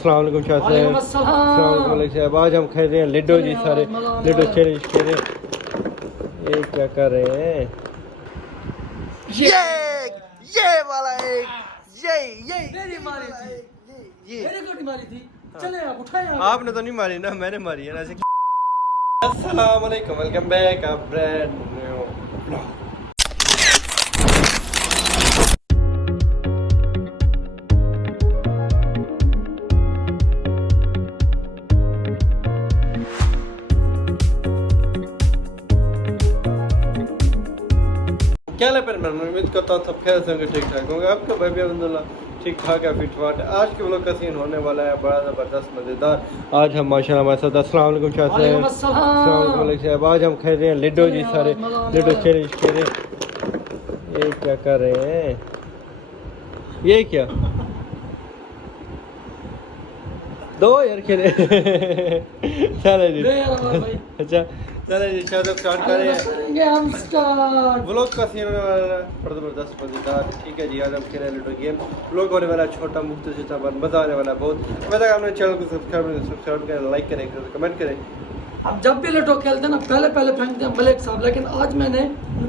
अस्सलाम वालेकुम शाह साहब। अस्सलाम वालेकुम साहब। आज हम खेल रहे हैं लूडो जी, सारे लूडो चैलेंज खेल रहे हैं। ये क्या कर रहे हैं? ये वाला एक ये मेरी मारी थी, ये मेरे को नहीं मारी थी। चले आप उठाए आप। आपने तो नहीं मारी ना, मैंने मारी है ना ऐसे। अस्सलाम वालेकुम, welcome back a brand new blog. क्या है पर मैं उम्मीद करता हूँ सब खैर से होंगे, ठीक ठाक होंगे। आपका भाई भी अल्हम्दुलिल्लाह ठीक ठाक है, फिट फाट। आज के व्लॉग का सीन होने वाला है बड़ा ज़बरदस्त मज़ेदार। आज हम माशाल्लाह हमारे साथ अस्सलाम वालेकुम शाह साहब। अस्सलाम वालेकुम साहब। आज हम खेल रहे हैं लूडो जी, सारे लूडो चैलेंज खेल रहे हैं। ये क्या कर रहे हैं? ये क्या दो यार खेले चले जी। अच्छा चले जी, शायद स्टार्ट करें हम स्टार्ट। व्लॉग का सीन होने वाला है बड़ा ज़बरदस्त मज़ेदार। ठीक है जी, आज हम खेल रहे हैं लूडो गेम। व्लॉग होने वाला है छोटा मुख्तसर सा, मज़ा आने वाला है बहुत। मैं तक आपने चैनल को सब्सक्राइब करें, लाइक करें, कमेंट करें। अब जब भी लूडो खेलते हैं ना पहले फेंकते हैं ब्लैक साहब, लेकिन आज मैंने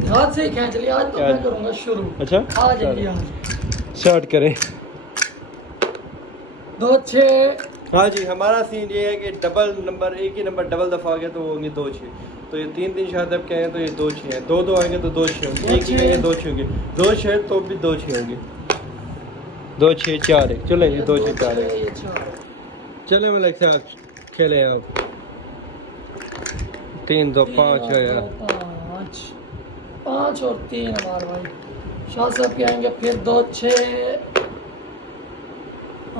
हाथ से ही खींच लिया। आज तो मैं करूंगा शुरू। अच्छा आ जाइए आज स्टार्ट करें। 2 6। हाँ जी, हमारा सीन ये है कि डबल नंबर एक ही नंबर डबल दफ़ा आ गया तो वो होंगे 2 6। तो ये 3 3 शायद अब क्या है, तो ये 2 6 है। 2 2 आएंगे तो 2 6 होंगे। एक ही कहेंगे 2 6 होंगे। 2 6 तो भी 2 6 होंगे। 2 6 4 है। चले जी, 2 6 4 है। चले मलिक साहब खेले आप। 3 2 5 है यार। 5 और 3 हमारे भाई शाह साहब के आएंगे। फिर 2 6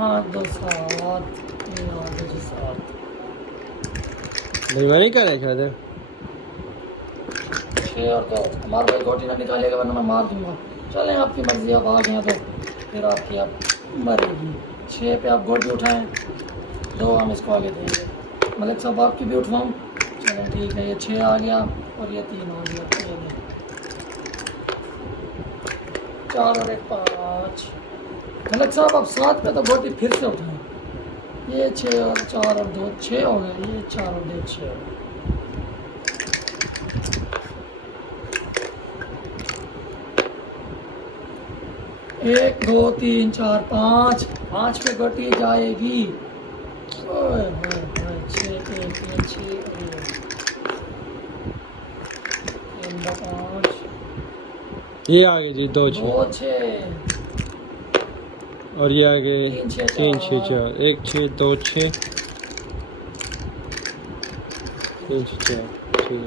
8 2 7 7। बेईमानी कर रहे हैं शायद। 6 और 2 हमारे भाई गोटी ना निकालेगा वरना मैं मार दूंगा। चलें आपकी मर्जी, आप आ गए तो फिर आपकी आप मरेगी। 6 पे आप गोटी उठाएं, 2 हम इसको आगे देंगे। मलिक साहब आपकी भी उठवाऊँ? चलें ठीक है, ये 6 आ गया और ये 3 आ गया। 4 और 1 5। मलिक साहब अब 7 पे तो गोटी फिर से उठाएं। ये 6 और 4 और 2 6 हो गए। ये 4 और 2 6 हो गए। 1 2 3 4 5 5 पे गोटी जाएगी। ओए होए होए 6 1 3 6 5 ये आगे जी 2 6 2 6 और ये आगे 3 6 4 1 6 2 6 3 6 4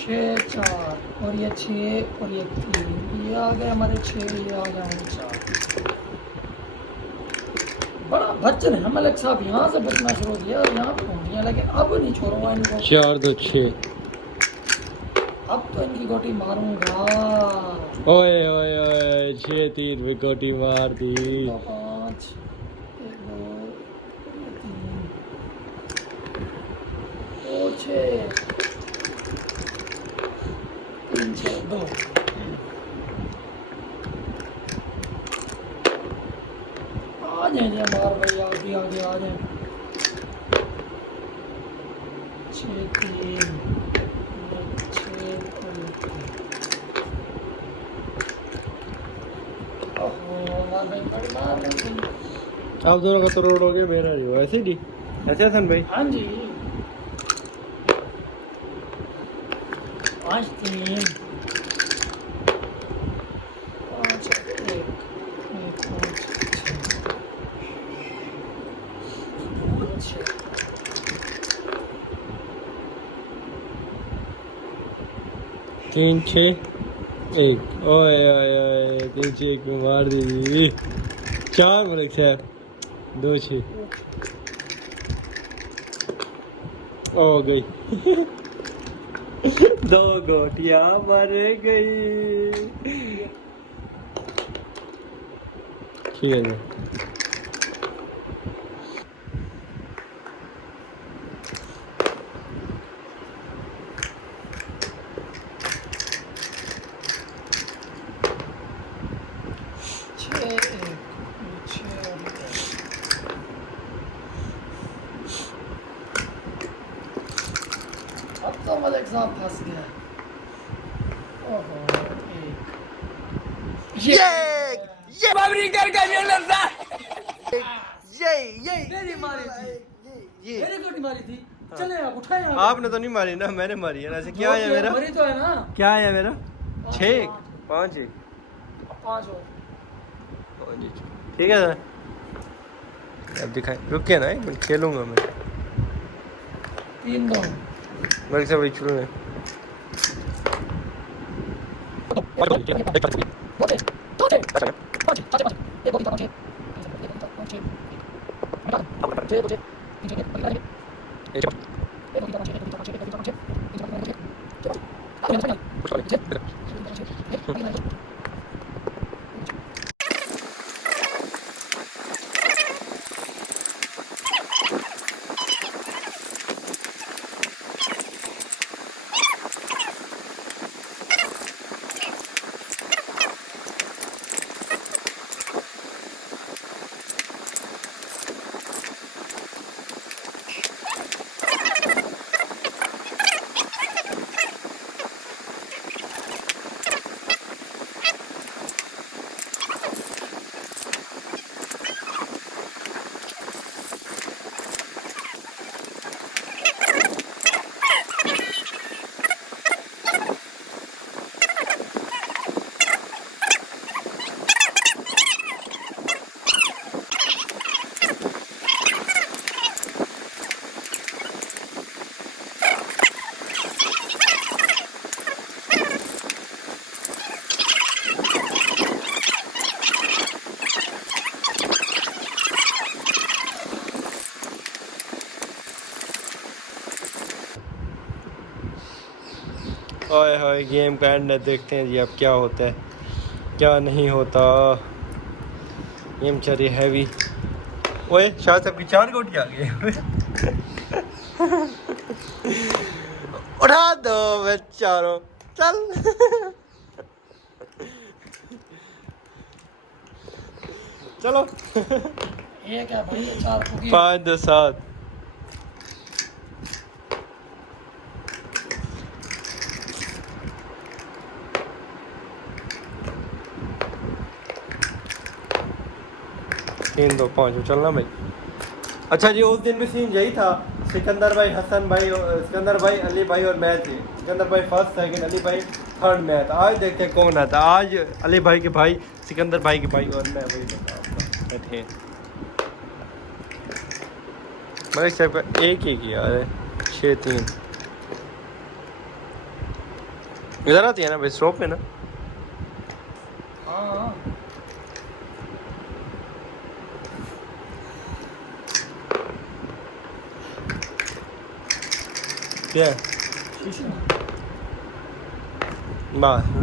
6 4 और ये 6 और ये 3। ये आ गए हमारे 6, ये आ गए हमारे 4। बड़ा भजन है मलिक साहब, यहाँ से बचना शुरू किया और यहाँ पहुँच गया, लेकिन अब नहीं छोड़ूंगा इनको। 4 2 6। अब तो इनकी गोटी मारूंगा। ओए ओए ओए 6 3 में गोटी मार दी। 5 1 2 3 2 6 3 6 2। आ जाए हमारे भाई, आप भी आगे आ जाए। 6 3 6 आप दोनों का तो रोड हो गया, मेरा नहीं हुआ। ऐसे ही ऐसे हसन भाई। हाँ जी 5 3 5 1 3 6 1। ओए ओए ओए 3 6 1 में मार दी। 4 मलिक साहब 2 6 हो गई। 2 गोटियां मर गई। ठीक है जी। एक साहब फंस गया। ओहो ये बाबरी कर का ये लड़ता ये मेरी मारी थी, ये मेरी गोटी मारी थी। चले आप उठाए आप। आपने तो नहीं मारी ना, मैंने मारी है ना। ऐसे क्या है मेरा? मरी तो है ना। क्या है मेरा? 6 5 5 और ठीक है सर। अब दिखाएं, रुकिए ना, एक मिनट खेलूंगा मैं। 3-2 मेरे से वही शुरू है। ओए होए, गेम का एंड देखते हैं जी अब क्या होता है क्या नहीं होता। गेम चल रही हैवी। ओए शाह साहब की 4 गोटी आ गई। उठा दो बेचारो, चल। चलो। ये क्या भाई, ये 4 फुकी 5 2 7 3 2 5 चलना भाई। अच्छा जी, उस दिन भी सीन यही था। सिकंदर भाई, हसन भाई, सिकंदर भाई, अली भाई और मैं थे। सिकंदर भाई फर्स्ट, सेकंड, अली भाई थर्ड में था। आज देखते हैं कौन आता। आज अली भाई के भाई, सिकंदर भाई के भाई और मैं वही थे। भाई साहब का एक ही किया है 6-3। इधर आती है ना भाई, स्टॉप में ना। हाँ क्या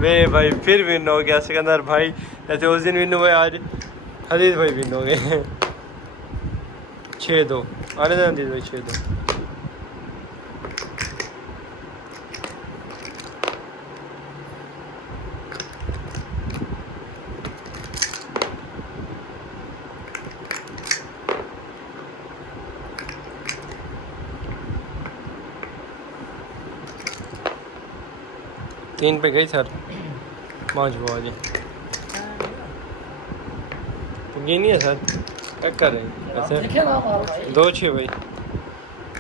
वे भाई फिर विन हो गया सिकंदर भाई। ऐसे उस दिन विन हुए, आज हदीद भाई विन हो गए। 6-2 आने देना हदीद भाई। 6-2 3 पे गई सर, 5 हुआ जी। तो ये नहीं है सर, क्या कर रहे हैं ऐसे? देखे ना हमारा भाई। 2 6 भाई,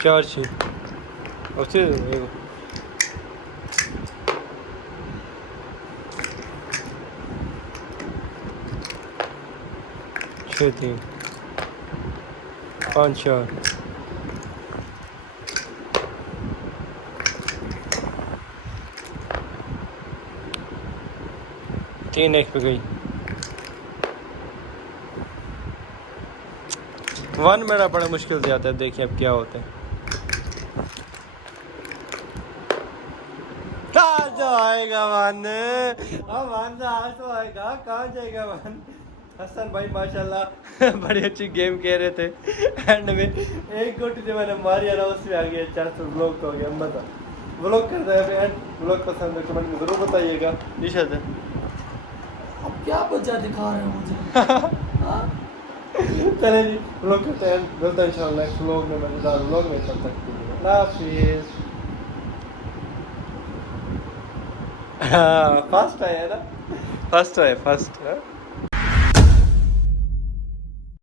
4 6 और फिर 6 3 5 4 3 1 पे गई। 1 मेरा बड़ा मुश्किल से आता है। देखिए अब क्या होता है। कहाँ तो आएगा 1? अब 1 तो आएगा, कहाँ जाएगा 1? हसन भाई माशाल्लाह बड़ी अच्छी गेम कह रहे थे। एंड में एक गोटी जो मैंने मारी है ना, उसमें आ गया 400 ब्लॉक तो हो गया। मजा ब्लॉक करता है। एंड ब्लॉक पसंद है कमेंट में ज़रूर बताइएगा। निशाद अब क्या बच्चा दिखा रहे हो मुझे? हाँ? चले जी, ब्लॉग करते हैं। मिलते हैं इंशाल्लाह नेक्स्ट ब्लॉग में, मज़ेदार ब्लॉग में। तब तक के लिए अल्लाह हाफिज़। हाँ फर्स्ट आया ना, फर्स्ट है फर्स्ट।